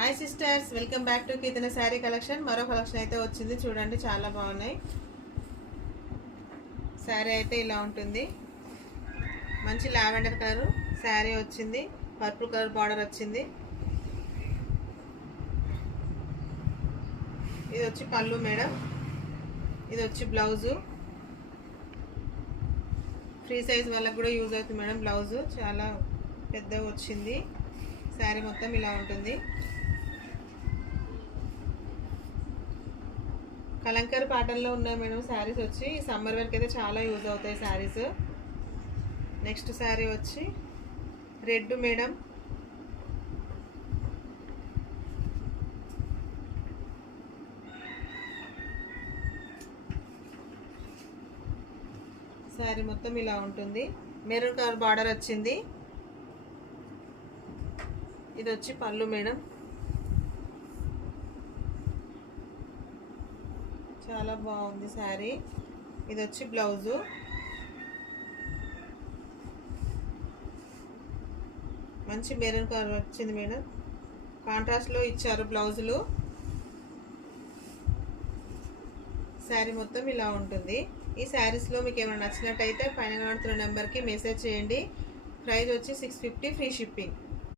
Hi sisters, welcome back to Keerthana sari collection. మరో collection అయితే వచ్చింది చూడండి, చాలా బాగున్నాయి. శారీ అయితే ఇలా ఉంటుంది. మంచి లావెండర్ కలర్ శారీ వచ్చింది, పర్పుల్ కలర్ బార్డర్ వచ్చింది. ఇది వచ్చి పళ్ళు మేడం, ఇది వచ్చి బ్లౌజు. ఫ్రీ సైజ్ వాళ్ళకి కూడా యూజ్ అవుతుంది మేడం. బ్లౌజు చాలా పెద్దగా వచ్చింది. శారీ మొత్తం ఇలా ఉంటుంది. కలంకర్ ప్యాటర్న్లో ఉన్నాయి మేడం శారీస్ వచ్చి. సమ్మర్ వరకు అయితే చాలా యూజ్ అవుతాయి శారీస్. నెక్స్ట్ శారీ వచ్చి రెడ్ మేడం. శారీ మొత్తం ఇలా ఉంటుంది. మెరూన్ కలర్ బార్డర్ వచ్చింది. ఇది వచ్చి పళ్ళు మేడం, చాలా బాగుంది శారీ. ఇది వచ్చి బ్లౌజు. మంచి మెరూన్ కలర్ వచ్చింది మేడం, కాంట్రాస్ట్లో ఇచ్చారు బ్లౌజులు. శారీ మొత్తం ఇలా ఉంటుంది. ఈ శారీస్లో మీకు ఏమైనా నచ్చినట్టయితే పైన కనబడుతున్న నెంబర్కి మెసేజ్ చేయండి. ప్రైస్ వచ్చి 650, ఫ్రీ షిప్పింగ్.